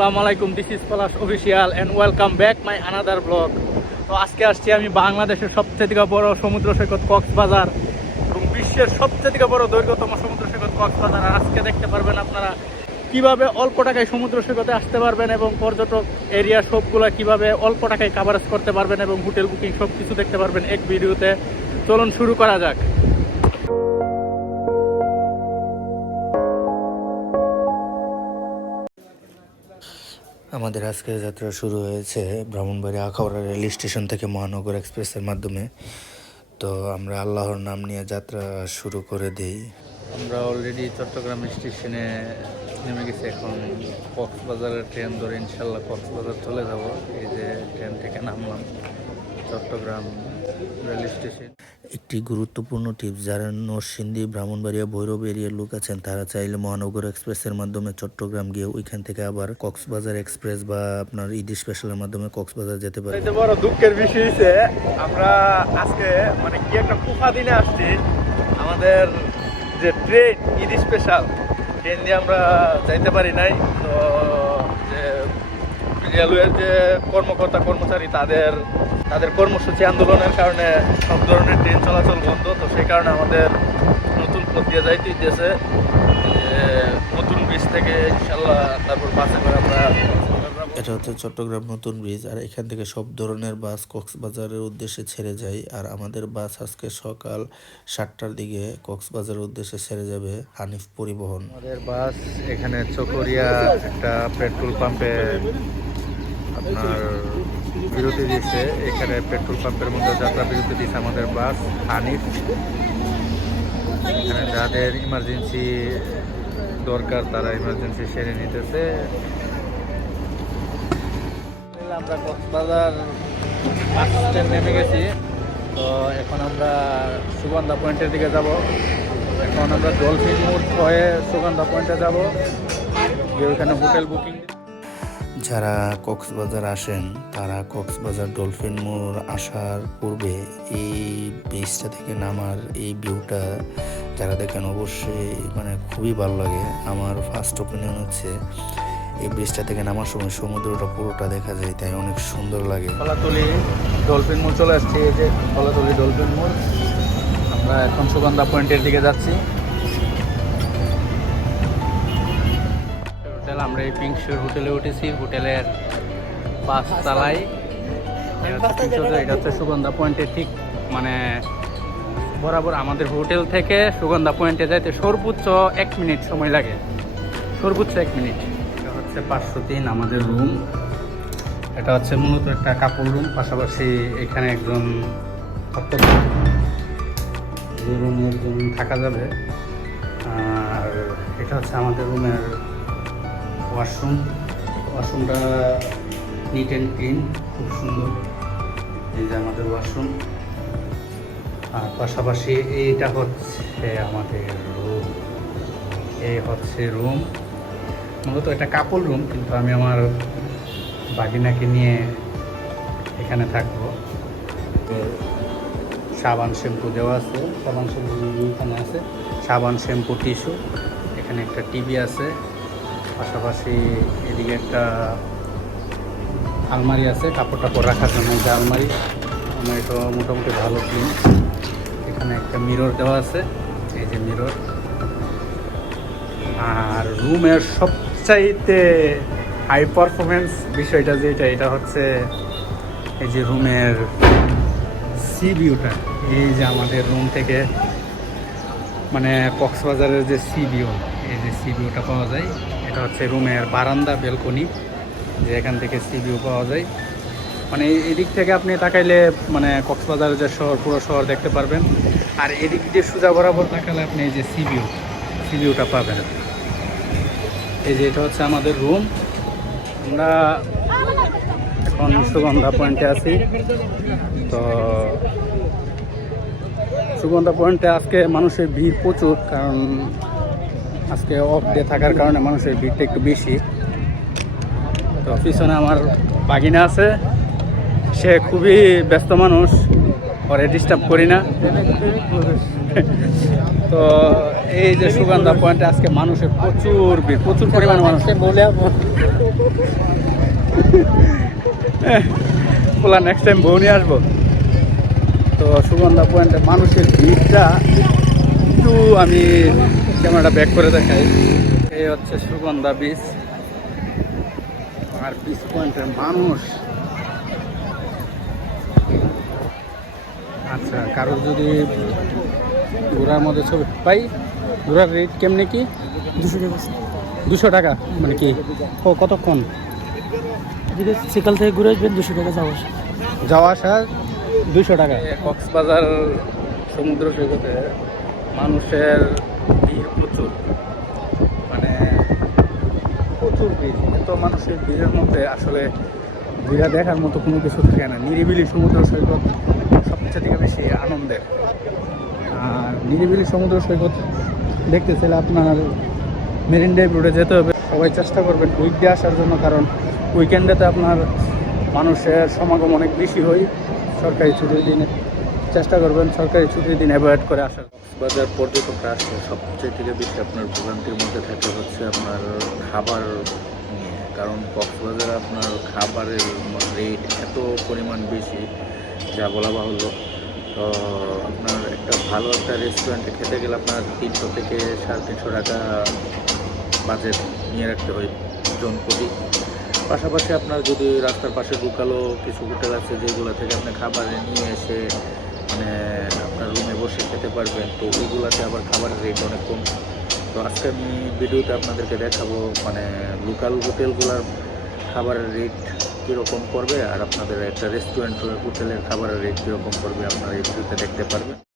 আসসালামু আলাইকুম this is Palash official and welcome back my another blog তো আজকে আসছি আমি বাংলাদেশের সবচেয়ে থেকে বড় সমুদ্র সৈকত কক্সবাজার এবং বিশ্বের সবচেয়ে বড় দৈর্ঘ্যতম সমুদ্র সৈকত কক্সবাজার। আর আজকে দেখতে পারবেন আপনারা কীভাবে অল্প টাকায় সমুদ্র সৈকতে আসতে পারবেন এবং পর্যটক এরিয়া সবগুলো কীভাবে অল্প টাকায় কাভারেজ করতে পারবেন এবং হোটেল বুকিং সব কিছু দেখতে পারবেন এক ভিডিওতে। চলুন শুরু করা যাক। আমাদের আজকের যাত্রা শুরু হয়েছে ব্রাহ্মণবাড়ি আখাউড়া রেল স্টেশন থেকে মহানগর এক্সপ্রেসের মাধ্যমে। তো আমরা আল্লাহর নাম নিয়ে যাত্রা শুরু করে দিই। আমরা অলরেডি চট্টগ্রাম স্টেশনে নেমে গেছি, এখন কক্সবাজারের ট্রেন ধরে ইনশাল্লাহ কক্সবাজার চলে যাব। এই যে ট্রেন থেকে নামলাম চট্টগ্রাম রেল স্টেশন। একটি গুরুত্বপূর্ণ টিপস যারা নরসিংদী, ব্রাহ্মণবাড়িয়া, ভৈরব এরিয়ার লোক আছেন, তারা চাইলে মহানগর এক্সপ্রেসের মাধ্যমে চট্টগ্রাম গিয়ে ওইখান থেকে আবার কক্সবাজার এক্সপ্রেস বা আপনার ইডি স্পেশালের মাধ্যমে কক্সবাজার যেতে পারে সবচেয়ে বড় দুঃখের বিষয় হচ্ছে আমরা আজকে মানে কি একটা কুফা দিনে আসছি। আমাদের যে ট্রেন ঈদ স্পেশাল, ট্রেন দিয়ে আমরা যাইতে পারি নাই, তো রেলওয়ের যে কর্মকর্তা কর্মচারী তাদের তাদের কর্মসূচি আন্দোলনের কারণে সব ধরনের ট্রেন চলাচল বন্ধ। তো সেই কারণে আমাদের নতুন পথ দিয়ে যাইতে দিয়েছে নতুন ব্রিজ থেকে ইনশাল্লাহ তারপর বাসে করে আমরা এটা হচ্ছে চট্টগ্রাম নতুন ব্রিজ আর এখান থেকে সব ধরনের বাস কক্সবাজারের উদ্দেশ্যে ছেড়ে যায়। আর আমাদের বাস আজকে সকাল সাতটার দিকে কক্সবাজারের উদ্দেশ্যে ছেড়ে যাবে হানিফ পরিবহন। আমাদের বাস এখানে চকরিয়া একটা পেট্রোল পাম্পে আপনার বিরতি দিচ্ছে এখানে পেট্রোল পাম্পের মধ্যে যাত্রা বিরতি দিচ্ছে আমাদের বাস, হানিফ। এখানে যাদের ইমার্জেন্সি দরকার, তারা ইমার্জেন্সি সেরে নিতেছে। আমরা কক্সবাজার বাস স্ট্যান্ড নেমে গেছি। তো এখন আমরা সুগন্ধা পয়েন্টের দিকে যাব। এখন আমরা ডলফিন মোড় হয়ে সুগন্ধা পয়েন্টে যাব। ওখানে হোটেল বুকিং যারা কক্সবাজার আসেন, তারা কক্সবাজার ডলফিন মোড় আসার পূর্বে এই ব্রিজটা থেকে নামার এই ভিউটা যারা দেখেন অবশ্যই মানে খুবই ভালো লাগে। আমার ফার্স্ট ওপিনিয়ন হচ্ছে, এই ব্রিজটা থেকে নামার সময় সমুদ্রটা পুরোটা দেখা যায়, তাই অনেক সুন্দর লাগে। কলাতলি ডলফিন মোড় চলে আসছে, এই যে কলাতলি ডলফিন মোড়। আমরা এখন সুগন্ধা পয়েন্টের দিকে যাচ্ছি। আমরা এই পিঙ্কশোর হোটেলে উঠেছি। হোটেলের পাঁচ তালাই এটা হচ্ছে সুগন্ধা পয়েন্টের ঠিক মানে বরাবর আমাদের হোটেল থেকে সুগন্ধা পয়েন্টে যাইতে সর্বোচ্চ এক মিনিট সময় লাগে। সর্বোচ্চ এক মিনিট। এটা হচ্ছে পাঁচশো তিন আমাদের রুম এটা হচ্ছে মূলত একটা কাপড় রুম পাশাপাশি এখানে একজন রুমে একজন থাকা যাবে। আর এটা হচ্ছে আমাদের রুমের ওয়াশরুম। ওয়াশরুমটা নিট অ্যান্ড ক্লিন খুব সুন্দর। এই যে আমাদের ওয়াশরুম। আর পাশাপাশি এইটা হচ্ছে আমাদের রুম এই হচ্ছে রুম মূলত এটা কাপড় রুম কিন্তু আমি আমার বাগিনাকে নিয়ে এখানে থাকব। সাবান শ্যাম্পু দেওয়া আছে। সাবান শ্যাম্পু এখানে আছে। সাবান শ্যাম্পু টিস্যু। এখানে একটা টিভি আছে। পাশাপাশি এদিকে একটা আলমারি আছে, কাপড় টাপড় রাখার জন্য একটা আলমারি। আলমারিটা মোটামুটি ভালো ক্লিন এখানে একটা মিরর দেওয়া আছে, এই যে মিরর আর রুমের সবচাইতে হাই পারফরমেন্স বিষয়টা যেটা, এটা হচ্ছে এই যে রুমের সি ভিউটা। এই যে আমাদের রুম থেকে মানে কক্সবাজারের যে সি ভিউ, এই যে সি ভিউটা পাওয়া যায়। এটা হচ্ছে রুমের বারান্দা, বেলকনি, যে এখান থেকে সি ভিউ পাওয়া যায়। মানে এদিক থেকে আপনি তাকাইলে মানে কক্সবাজারের যে শহর, পুরো শহর দেখতে পারবেন। আর এদিক দিয়ে সোজা বরাবর তাকালে আপনি এই যে সি ভিউ, সি ভিউটা পাবেন। এই যে এটা হচ্ছে আমাদের রুম। আমরা এখন সুগন্ধা পয়েন্টে আছি। তো সুগন্ধা পয়েন্টে আজকে মানুষের ভিড় প্রচুর, কারণ আজকে অফ ডে থাকার কারণে মানুষের ভিড়টা একটু বেশি। তো পিছনে আমার বাগিনা আছে। সে খুবই ব্যস্ত মানুষ পরে ডিস্টার্ব করি না। তো এই যে সুগন্ধা পয়েন্টে আজকে মানুষের প্রচুর ভিড় প্রচুর পরিমাণে মানুষকে মানুষ পোলা নেক্সট টাইম বউ নিয়ে আসব। তো সুগন্ধা পয়েন্টে মানুষের ভিড়টা একটু আমি ক্যামেরাটা ব্যাক করে দেখাই। এই হচ্ছে সুগন্ধা বিচ আর বিচ পয়েন্টের মানুষ। আচ্ছা কারোর যদি ঘোরার মধ্যে ছবি পাই ঘোরার রেট কেমনি কি? দুশো টাকা। দুশো টাকা? মানে কি? ও কতক্ষণ? সেকাল থেকে ঘুরে আসবেন দুশো টাকা যাওয়া আসা। যাওয়া আসা দুশো টাকা। কক্সবাজার সমুদ্র সৈকতে মানুষের ভিড় প্রচুর মানে প্রচুর ভিড়। এত মানুষের ভিড়ের মধ্যে আসলে ভিড়া দেখার মতো কোনো কিছু থাকে না। নিরিবিলি সমুদ্র সৈকত সবচেয়ে থেকে বেশি আনন্দের। আর নিরিবিলি সমুদ্র সৈকত দেখতে চাইলে আপনার মেরিন ড্রাইভ রোডে যেতে হবে। সবাই চেষ্টা করবেন উইকডে আসার জন্য, কারণ উইকেন্ডেতে আপনার মানুষের সমাগম অনেক বেশি হয়। সরকারি ছুটির দিনে। চেষ্টা করবেন সরকারি ছুটির দিন অ্যাভয়েড করে আসার। বাজার পর্যটকরা আসলে সবচেয়ে থেকে বেশি আপনার ভোগান্তির মধ্যে থাকে হচ্ছে আপনার খাবার নিয়ে। কারণ কক্সবাজারে আপনার খাবারের রেট এত পরিমাণ বেশি, যা বলা বাহুল্য। তো আপনার একটা ভালো একটা রেস্টুরেন্টে খেতে গেলে আপনার তিনশো থেকে সাড়ে তিনশো টাকা বাজেট নিয়ে রাখতে হয় জন প্রতি। পাশাপাশি আপনার যদি রাস্তার পাশে ঢুকালো কিছু হোটেল আছে যেগুলো থেকে আপনি খাবার নিয়ে এসে মানে আপনার রুমে বসে খেতে পারবেন, তো ওইগুলোতে আবার খাবারের রেট অনেক কম। তো আজকে আমি ভিডিওতে আপনাদেরকে দেখাবো মানে লোকাল হোটেলগুলোর খাবারের রেট কীরকম করবে আর আপনাদের একটা রেস্টুরেন্ট হোটেলের খাবারের রেট কীরকম করবে আপনারা এই ভিডিওতে দেখতে পারবেন।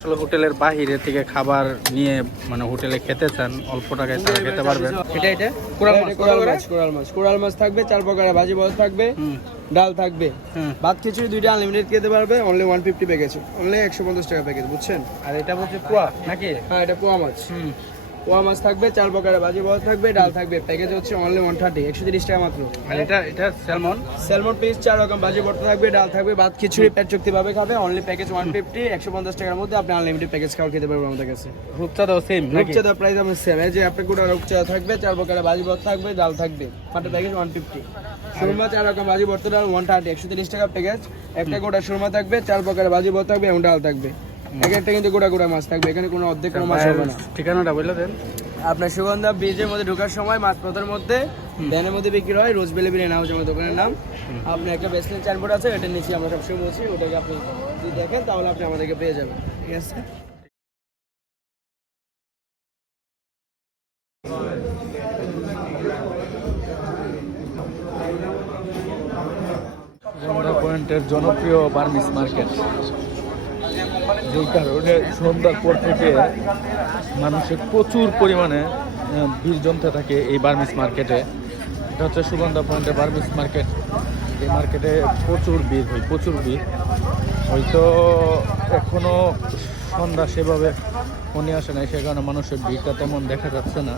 আসলে হোটেলের বাহিরে থেকে খাবার নিয়ে মানে হোটেলে খেতে চান অল্প টাকায় তারা খেতে পারবেন এটা এটা? কোরাল মাছ কোরাল মাছ? কোরাল মাছ। কোরাল মাছ থাকবে চার প্রকারের ভাজি বস থাকবে ডাল থাকবে। ভাত খিচুড়ি দুইটা আনলিমিটেড খেতে পারবে only one fifty package only একশো পঞ্চাশ টাকা প্যাকেজ বুঝছেন? আর এটা হচ্ছে পোয়া নাকি? হ্যাঁ এটা পোয়া মাছ। হুম। পোয়া মাছ থাকবে চার প্রকারের ভাজি বল থাকবে ডাল থাকবে। প্যাকেজ হচ্ছে অনলি ওয়ান থার্টি একশো তিরিশ টাকা মাত্র। আর এটা এটা স্যালমন স্যালমন পিস চার রকম ভাজি ভর্তা থাকবে ডাল থাকবে ভাত খিচুড়ি পেট চুক্তি ভাবে খাবে অনলি প্যাকেজ ওয়ান ফিফটি একশো পঞ্চাশ টাকার মধ্যে আপনি আনলিমিটেড প্যাকেজ খাওয়া খেতে পারবেন আমাদের কাছে। রূপচাঁদাও সেম রূপচাঁদা প্রাইস আমার সেম এই যে আপনি গোটা রূপচাঁদা থাকবে চার প্রকারের ভাজি ভর্তা থাকবে ডাল থাকবে। মাত্র প্যাকেজ ওয়ান ফিফটি সুরমা চার রকম ভাজি ভর্তা ডাল ওয়ান থার্টি একশো তিরিশ টাকা প্যাকেজ একটা গোটা সুরমা থাকবে চার প্রকারের ভাজি ভর্তা থাকবে এবং ডাল থাকবে। এক একটা কিন্তু গোটা গোটা মাছ থাকবে এখানে কোনো অর্ধেক কোনো মাছ হবে না। ঠিকানাটা বলে দেন। আপনার সুগন্ধা ব্রিজের মধ্যে ঢোকার সময় মাছ পথের মধ্যে ভ্যানের মধ্যে বিক্রি হয় রোজ বেলে বিরিয়ানি হাউস আমার দোকানের নাম। আপনি একটা বেসলেন চারবোর্ড আছে এটার নিচে আমরা সবসময় বলছি ওটাকে আপনি যদি দেখেন তাহলে আপনি আমাদেরকে পেয়ে যাবেন। ঠিক আছে? পয়েন্টের জনপ্রিয় বার্মিস মার্কেট যেই কারণে সন্ধ্যার পর থেকে মানুষের প্রচুর পরিমাণে ভিড় জমতে থাকে এই বার্মিস মার্কেটে। এটা হচ্ছে সুগন্ধা পয়েন্টের বার্মিস মার্কেট। এই মার্কেটে প্রচুর ভিড় হয় প্রচুর ভিড়। হয়তো এখনও সন্ধ্যা সেভাবে মনে আসে নাই সে কারণে মানুষের ভিড়টা তেমন দেখা যাচ্ছে না।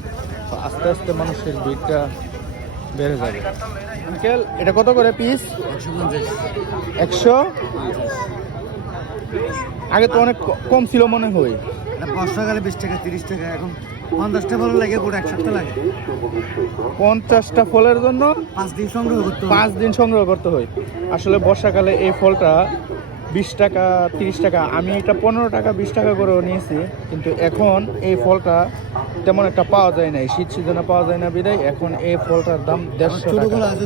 তো আস্তে আস্তে মানুষের ভিড়টা বেড়ে যাবে। আঙ্কেল এটা কত করে পিস? একশো? আগে তো অনেক কম ছিল মনে হয়। বর্ষাকালে বিশ টাকা তিরিশ টাকা এখন পঞ্চাশটা ভালো লাগে গোটা এক সপ্তাহ লাগে। পঞ্চাশটা ফলের জন্য পাঁচ দিন সংগ্রহ করতে পাঁচ দিন সংগ্রহ করতে হয়। আসলে বর্ষাকালে এই ফলটা বিশ টাকা তিরিশ টাকা আমি এটা পনেরো টাকা বিশ টাকা করেও নিয়েছি কিন্তু এখন এই ফলটা তেমন একটা পাওয়া যায় না শীত সিজনে পাওয়া যায় না বিদায়। এখন এই ফলটার দাম দেড়শো ছোটগুলো টাকা।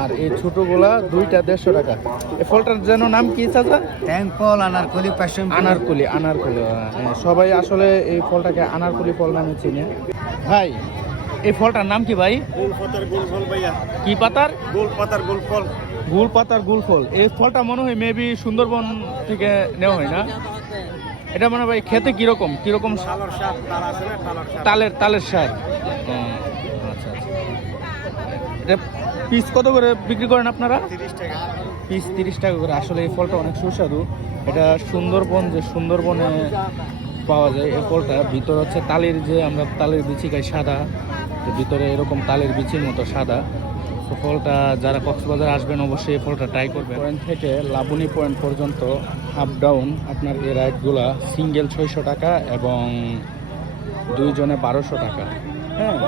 আর এই ছোটগুলা দুইটা দেড়শো টাকা। এই ফলটার যেন নাম কি চাচা? ট্যাঙ্ক ফল আনারকলি আনারকুলি আনারকুলি সবাই আসলে এই ফলটাকে আনারকুলি ফল নামে চিনে। ভাই এই ফলটার নাম কি ভাই? কি পাতার? গোল পাতার গোল ফল। গুল পাতার গুল ফল। এই ফলটা মনে হয় মেবি সুন্দরবন থেকে নেওয়া হয় না? এটা মনে হয় ভাই খেতে কীরকম? কীরকম তালার তালার সার আচ্ছা আচ্ছা। এটা পিস কত করে বিক্রি করেন আপনারা? পিস তিরিশ টাকা করে। আসলে এই ফলটা অনেক সুস্বাদু। এটা সুন্দরবন যে সুন্দরবনে পাওয়া যায় এই ফলটা। ভিতর হচ্ছে তালের যে আমরা তালের বিচি খাই সাদা। ভিতরে এরকম তালের বিচির মতো সাদা, তো ফলটা যারা কক্সবাজার আসবেন অবশ্যই এই ফলটা ট্রাই করবেন। পয়েন্ট থেকে লাবণী পয়েন্ট পর্যন্ত আপ ডাউন আপনার এই রাইডগুলো সিঙ্গেল ছয়শো টাকা এবং দুইজনে বারোশো টাকা। হ্যাঁ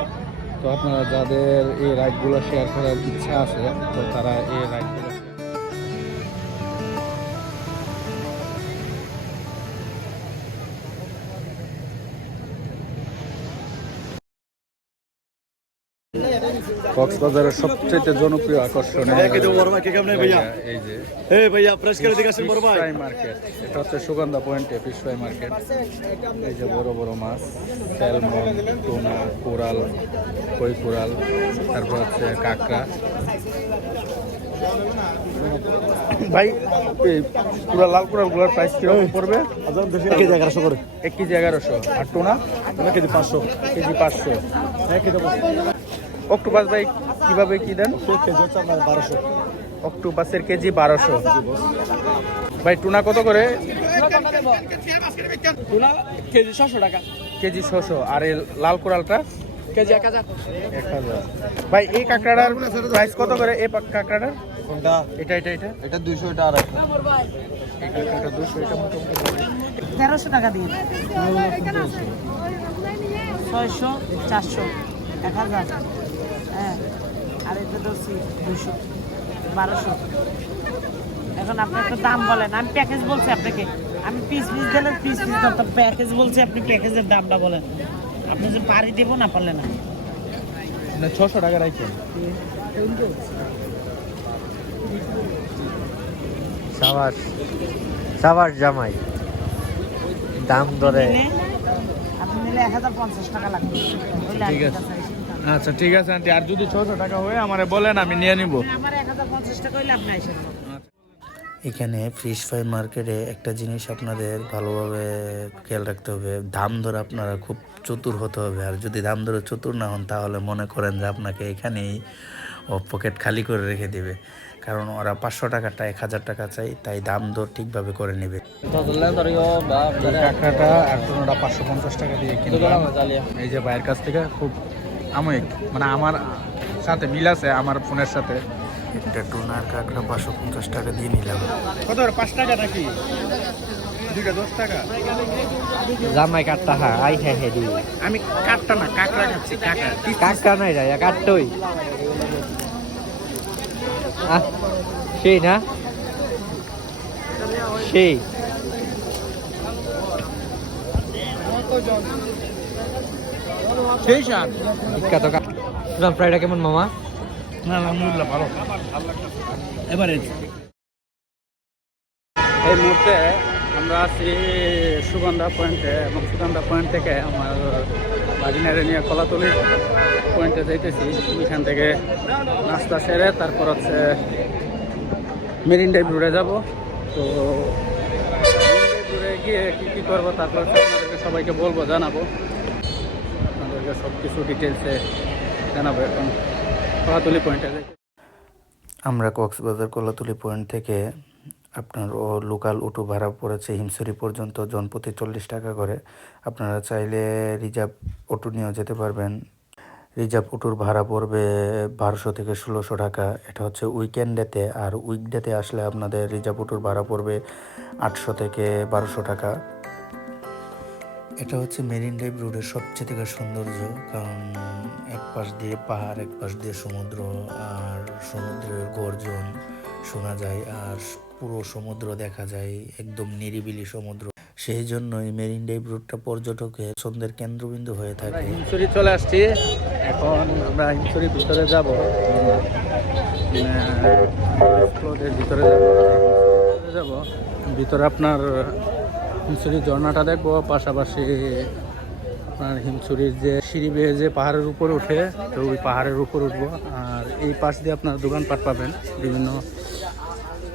তো আপনারা যাদের এই রাইডগুলো শেয়ার করার ইচ্ছা আছে, তো তারা এই রাইডগুলো কক্সবাজারের সবচেয়ে জনপ্রিয় আকর্ষণ জায়গা এই যে ফ্রাই মার্কেট। এটা হচ্ছে সুগন্ধা পয়েন্টে ফিশ ফ্রাই মার্কেট। এই যে বড় বড় মাছ স্যালমন টুনা কোরাল কই কোরাল তারপর হচ্ছে কাঁকড়া। ভাই এই পুরা লাল কোরালগুলোর প্রাইস কীরকম পড়বে? এক কেজি এগারোশো করে। এক কেজি এগারোশো আর টোনা? এক কেজি পাঁচশো। কেজি পাঁচশো। এক কেজি অক্টোপাস ভাই কীভাবে কি দেন? বারোশো অক্টোপাসের কেজি বারোশো। ভাই টুনা কত করে? টুনা কেজি ছশো টাকা। কেজি ছশো। আর এই লাল কোরালটা? কেজি এক হাজার। এক হাজার। ভাই এই কাঁকড়াটার প্রাইস কত করে? এই কাঁকড়াটার? কোনটা? এটা এটা এটা? এটা দুইশো এটা আর দুশো এটা মোটামুটি তেরোশো টাকা দিয়ে। ছয়শো চারশো এক হাজার। হ্যাঁ আর এটা ধরছি দুশো বারোশো। এখন আপনি একটা দাম বলেন আমি প্যাকেজ বলছি আপনাকে। আমি পিস পিস দিলে পিস পিস দাম প্যাকেজ বলছি আপনি প্যাকেজের দামটা বলেন। আপনি যে পাড়ি দেবো না পারলে না। না ছশো টাকা রাখছেন সাবাস সাবাস জামাই। দাম ধরে। আপনি নিলে এক হাজার পঞ্চাশ টাকা লাগবে। ঠিক আছে। আচ্ছা ঠিক আছে আন্টি। আর যদি ছশো টাকা হয়ে আমারে বলেন আমি নিয়ে নিব। আমার এক হাজার পঞ্চাশ টাকা হইলে আপনি এসে এখানে ফিশ ফ্রাই মার্কেটে একটা জিনিস আপনাদের ভালোভাবে খেয়াল রাখতে হবে। দাম ধরে আপনারা খুব চতুর হতে হবে। আর যদি দাম ধরে চতুর না হন তাহলে মনে করেন যে আপনাকে এখানেই ও পকেট খালি করে রেখে দিবে। কারণ ওরা পাঁচশো টাকাটা এক হাজার টাকা চাই তাই দাম দর ঠিকভাবে করে নেবে। কাঁকড়াটা আর পাঁচশো পঞ্চাশ টাকা দিয়ে কিনলাম। এই যে ভাইয়ের কাছ থেকে খুব আময়িক মানে আমার সাথে মিল আছে আমার ফোনের সাথে। একটা টুনার কাঁকড়া পাঁচশো পঞ্চাশ টাকা দিয়ে নিলাম। কত পাঁচ টাকা নাকি? দুইটা দশ টাকা? জামাই কাটটা হা আই হ্যাঁ হ্যাঁ আমি কাঠটা না কাঁকড়া খাচ্ছি কাঁকড়া। কাকা নাই রা কাটতই আহ সেই না? সেই। সেই স্বাদ বিখ্যাত সুনাম ফ্রাইটা কেমন মামা? না আলহামদুলিল্লাহ ভালো। এবারে এই মুহূর্তে আমরা আছি সুগন্ধা পয়েন্টে এবং সুগন্ধা পয়েন্ট থেকে আমার বাজিনারে নিয়ে কলাতলির পয়েন্টে যাইতেছি। এখান থেকে নাস্তা সেরে তারপর হচ্ছে মেরিন ড্রাইভ রোডে যাব। তো মেরিন ড্রাইভ রোডে গিয়ে কী কী করব তারপর আপনাদেরকে সবাইকে বলব জানাব। আপনাদেরকে সব কিছু ডিটেলসে জানাব এখন। কলাতলি পয়েন্টে আমরা কক্সবাজার কলাতুলি পয়েন্ট থেকে আপনার ও লোকাল অটো ভাড়া পড়েছে হিমসরি পর্যন্ত জনপ্রতি চল্লিশ টাকা করে। আপনারা চাইলে রিজার্ভ অটো নিয়েও যেতে পারবেন। রিজার্ভ অটোর ভাড়া পড়বে বারোশো থেকে ষোলোশো টাকা। এটা হচ্ছে উইকেন্ডেতে আর উইকডেতে আসলে আপনাদের রিজার্ভ অটোর ভাড়া পড়বে আটশো থেকে বারোশো টাকা। এটা হচ্ছে মেরিন ড্রাইভ রোডের সবচেয়ে থেকে সৌন্দর্য, কারণ এক পাশ দিয়ে পাহাড়, এক পাশ দিয়ে সমুদ্র, আর সমুদ্রের গর্জন শোনা যায়, আর পুরো সমুদ্র দেখা যায়, একদম নিরিবিলি সমুদ্র। সেই জন্যই মেরিন ড্রাইভ রোডটা পর্যটকের পছন্দের কেন্দ্রবিন্দু হয়ে থাকে। হিমছড়ি চলে আসছি। এখন আমরা হিমছড়ির ভিতরে যাব। ভিতরে যাব। ভিতরে যাব। ভিতরে আপনার হিমছড়ির ঝর্ণাটা দেখব, পাশাপাশি আপনার হিমছড়ির যে সিঁড়ি বেয়ে যে পাহাড়ের উপরে উঠে তো ওই পাহাড়ের উপর উঠবো। আর এই পাশ দিয়ে আপনার দোকানপাট পাবেন, বিভিন্ন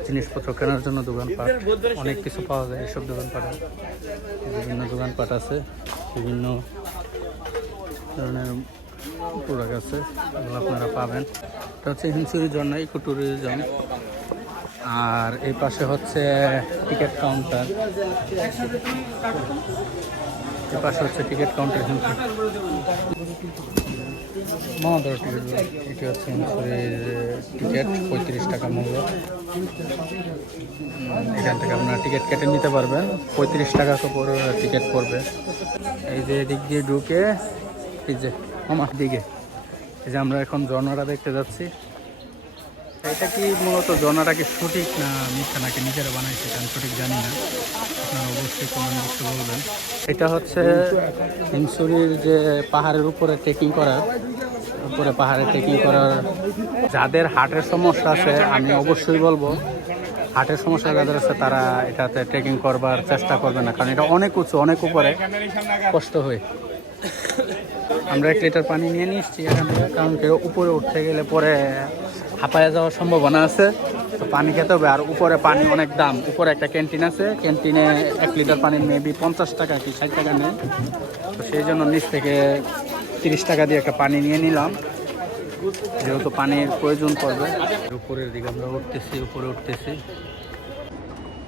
জিনিসপত্র কেনার জন্য দোকানপাট, অনেক কিছু পাওয়া যায় এইসব দোকানপাটে। বিভিন্ন দোকানপাট আছে, বিভিন্ন ধরনের প্রোডাক্ট আছে, এগুলো আপনারা পাবেন। এটা হচ্ছে হিমসুরি ঝর্ণা ইকো ট্যুরিজম আর এই পাশে হচ্ছে টিকিট কাউন্টার। এই পাশে হচ্ছে টিকিট কাউন্টার মহাদর টিকিট এটি হচ্ছে টিকিট, পঁয়ত্রিশ টাকা মূল্য। এখান থেকে আপনারা টিকিট কেটে নিতে পারবেন। পঁয়ত্রিশ টাকা তো টিকিট পড়বে। এই যে এদিক দিয়ে ঢুকে, এই যে আমার দিকে। এই যে আমরা এখন ঝর্ণাটা দেখতে যাচ্ছি। এটা কি মূলত ঝর্ণাটা কি সঠিক না মিথ্যা নাকি নিজেরা বানাইছে আমি সঠিক জানি না। আপনারা অবশ্যই কমেন্ট বক্সে বলবেন। এটা হচ্ছে হিমসুরির যে পাহাড়ের উপরে ট্রেকিং করার, উপরে পাহাড়ে ট্রেকিং করার। যাদের হার্টের সমস্যা আছে, আমি অবশ্যই বলব হার্টের সমস্যা যাদের আছে, তারা এটাতে ট্রেকিং করবার চেষ্টা করবে না, কারণ এটা অনেক উঁচু, অনেক উপরে। কষ্ট হয়। আমরা এক লিটার পানি নিয়ে নিচ্ছি এখান থেকে, কারণ কেউ উপরে উঠতে গেলে পরে হাঁপায়া যাওয়ার সম্ভাবনা আছে। তো পানি খেতে হবে। আর উপরে পানি অনেক দাম। উপরে একটা ক্যান্টিন আছে। ক্যান্টিনে এক লিটার পানি মেবি পঞ্চাশ টাকা কি ষাট টাকা নেই। তো সেই জন্য নিচ থেকে তিরিশ টাকা দিয়ে একটা পানি নিয়ে নিলাম। যেহেতু পানির প্রয়োজন পড়বে। উপরের দিকে আমরা উঠতেছি, উপরে উঠতেছি।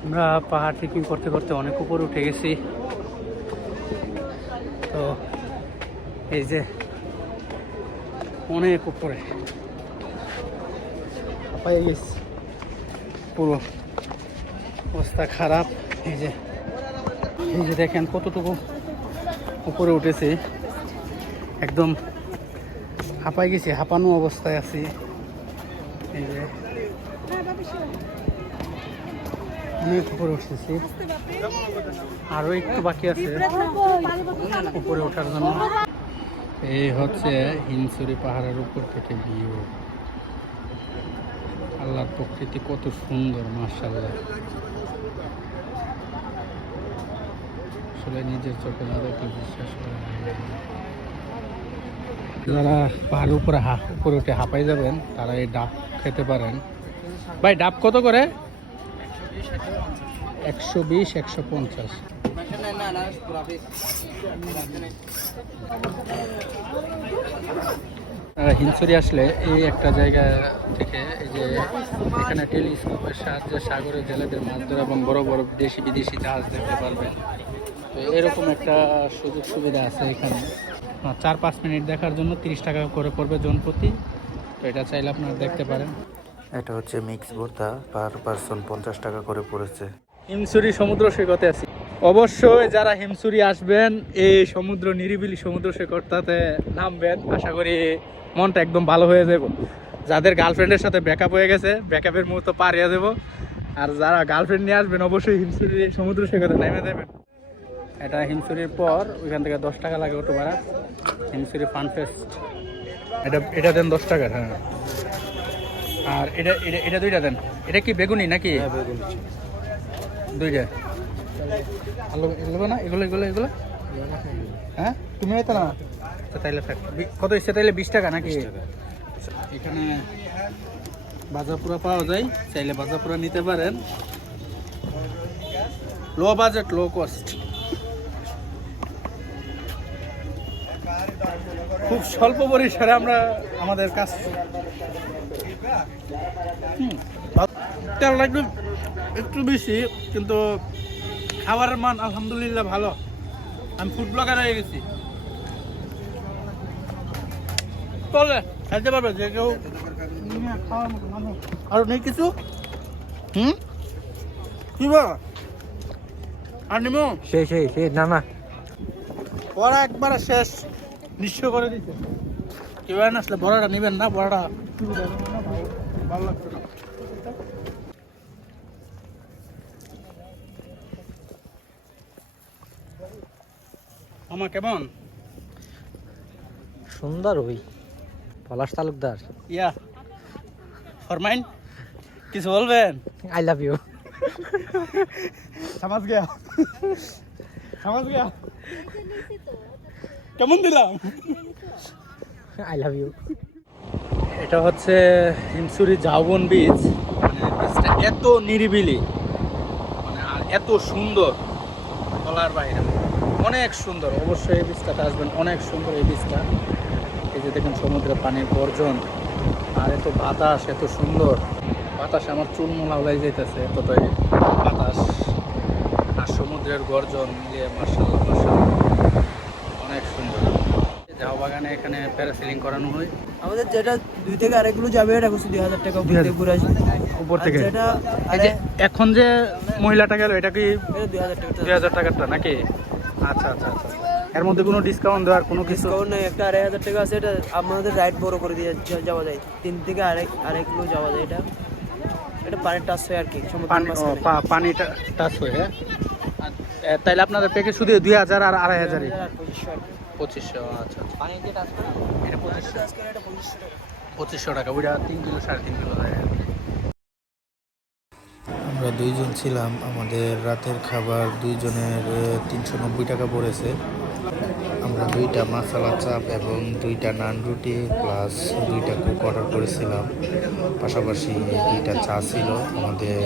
আমরা পাহাড় ট্রেকিং করতে করতে অনেক উপরে উঠে গেছি। তো এই যে অনেক উপরে। পাই গেছি। পুরো অবস্থা খারাপ। এই যে এই যে দেখেন কতটুকু উপরে উঠেছে। একদম হাঁপাই গেছি, হাঁপানো অবস্থায় আছি। এই যে, অনেক উপরে উঠতেছি আরও একটু বাকি আছে উপরে ওঠার জন্য। এই হচ্ছে হিমসুরি পাহাড়ের উপর থেকে ভিউ আল্লাহর প্রকৃতি কত সুন্দর মার্শাল্লাহ আসলে নিজের চোখে না বিশ্বাস যারা পাহাড়ের উপরে হা, উপরে উঠে হাঁপাই যাবেন, তারা এই ডাব খেতে পারেন। ভাই, ডাব কত করে? একশো বিশ, একশো পঞ্চাশ। আপনারা হিমসুরি আসলে এই একটা জায়গা থেকে এই যে এখানে টেলিস্কোপের সাহায্যে সাগরের জেলেদের মাছ ধরা এবং বড় বড় দেশি বিদেশি জাহাজ দেখতে পারবেন। তো এরকম একটা সুযোগ সুবিধা আছে এখানে। চার পাঁচ মিনিট দেখার জন্য তিরিশ টাকা করে পড়বে জনপ্রতি তো এটা চাইলে আপনারা দেখতে পারেন। এটা হচ্ছে মিক্স ভর্তা পার পার্সন পঞ্চাশ টাকা করে পড়েছে। হিমসুরি সমুদ্র সৈকতে আছি। অবশ্যই যারা হিমসুরি আসবেন এই সমুদ্র নিরিবিলি সমুদ্র সৈকতটাতে নামবেন। আশা করি মনটা একদম ভালো হয়ে যাব। যাদের গার্লফ্রেন্ডের সাথে ব্যাকআপ হয়ে গেছে ব্যাকআপের মুহূর্ত পার হয়ে যাব। আর যারা গার্লফ্রেন্ড নিয়ে আসবেন অবশ্যই হিমসুরি সমুদ্র সৈকতে নেমে দেবেন। এটা হিমসুরির পর ওইখান থেকে দশ টাকা লাগে অটো ভাড়া হিমসুরি ফান ফেস্ট। এটা এটা দেন দশ টাকা হ্যাঁ। আর এটা এটা এটা দুইটা দেন। এটা কি বেগুনি নাকি? দুইটা। আলু এগুলো না এগুলো এগুলো এগুলো? হ্যাঁ? তুমি না তাইলে কত ইচ্ছে তাইলে? বিশ টাকা নাকি? এখানে বাজাপুরা পাওয়া যায়। চাইলে বাজাপুরা নিতে পারেন। লো বাজেট লো কস্ট খুব স্বল্প পরিসরে আমরা আমাদের কাজ তেলটা একটু একটু বেশি কিন্তু খাবারের মান আলহামদুলিল্লাহ ভালো। আমি ফুড ব্লগার হয়ে গেছি। চলে খাইতে পারবে যে কেউ। খাওয়ার মতো মানুষ। আর নেই কিছু? হুম? কি বা আর নিমো? সেই সেই সেই না না। বড়া একবারে শেষ। নিঃস্ব করে দিতে কেউ না আসলে বড়াটা নেবেন না বড়াটা ভালো লাগছে। আমা কেমন? সুন্দর ওই পলাশ তালুকদার। ইয়া ফরমাইন কিছু বলবেন? আই লাভ ইউ সমাজ গিয়া। সমাজ গিয়া। কেমন দিলাম? আই লাভ ইউ এটা হচ্ছে হিমসুরি ঝাউবন বীচ মানে এত নিরিবিলি। মানে আর এত সুন্দর। বলার বাইরে অনেক সুন্দর। অবশ্যই এই বীজটাতে আসবেন অনেক সুন্দর এই বীজটা। এই যে দেখেন সমুদ্রের পানির গর্জন আর এত বাতাস এত সুন্দর। বাতাস আমার চুল মোলা হলাই যাইতেছে এতটাই বাতাস। আর সমুদ্রের গর্জন মিলিয়ে মার্শাল্লাহ মার্শাল্লাহ অনেক সুন্দর। বাগানে এখানে প্যারাসিলিং করানো হয়। আমাদের যেটা দুই থেকে আরেকগুলো যাবে এটা দুই হাজার টাকা উপর থেকে ঘুরে আসবে। উপর থেকে? এখন যে মহিলাটা গেল এটা কি দুই হাজার টাকা। দুই হাজার টাকারটা নাকি? আচ্ছা আচ্ছা আচ্ছা। এর মধ্যে কোনো ডিসকাউন্ট দেওয়ার কোনো কিছু? ডিসকাউন্ট নেই একটা আড়াই হাজার টাকা আছে এটা আমাদের রাইড বড় করে দিয়ে যাওয়া যায়। তিন থেকে আড়াই আড়াই কিলো যাওয়া যায় এটা। এটা পানির টাচ হয় আর কি পানিটা টাচ হয়ে হ্যাঁ? তাইলে আপনাদের প্যাকেজ শুধু দুই হাজার আর আড়াই হাজারই? আর পঁচিশশো আচ্ছা আচ্ছা। পঁচিশশো। টাকা। পঁচিশশো টাকা ওইটা তিন কিলো সাড়ে তিন কিলো যায়। আমরা দুইজন ছিলাম, আমাদের রাতের খাবার দুইজনের তিনশো নব্বই টাকা পড়েছে। আমরা দুইটা মশালা চাপ এবং দুইটা নান রুটি প্লাস দুইটা কুক অর্ডার করেছিলাম। পাশাপাশি দুইটা চা ছিল, আমাদের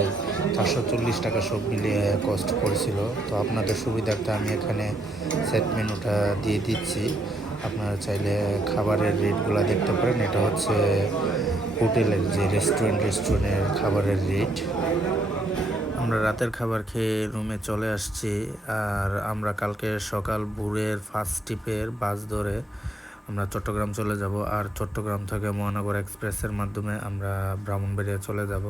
চারশো চল্লিশ টাকা সব মিলিয়ে কস্ট পড়েছিল। তো আপনাদের সুবিধার্থে আমি এখানে সেট মেনুটা দিয়ে দিচ্ছি। আপনারা চাইলে খাবারের রেটগুলো দেখতে পারেন। এটা হচ্ছে হোটেলের যে রেস্টুরেন্ট রেস্টুরেন্টের খাবারের রেট আমরা রাতের খাবার খেয়ে রুমে চলে আসছি আর আমরা কালকে সকাল ভোরের ফার্স্ট ট্রিপের বাস ধরে আমরা চট্টগ্রাম চলে যাব আর চট্টগ্রাম থেকে মহানগর এক্সপ্রেসের মাধ্যমে আমরা ব্রাহ্মণবাড়িয়া চলে যাব।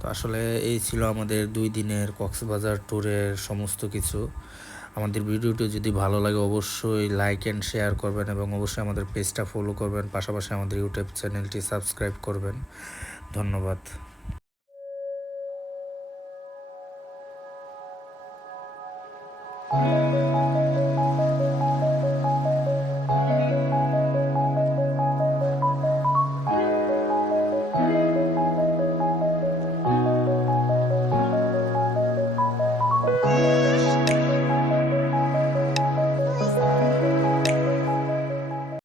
তো আসলে এই ছিল আমাদের দুই দিনের কক্সবাজার ট্যুরের সমস্ত কিছু। আমাদের ভিডিওটি যদি ভালো লাগে অবশ্যই লাইক অ্যান্ড শেয়ার করবেন এবং অবশ্যই আমাদের পেজটা ফলো করবেন। পাশাপাশি আমাদের ইউটিউব চ্যানেলটি সাবস্ক্রাইব করবেন। ধন্যবাদ। ও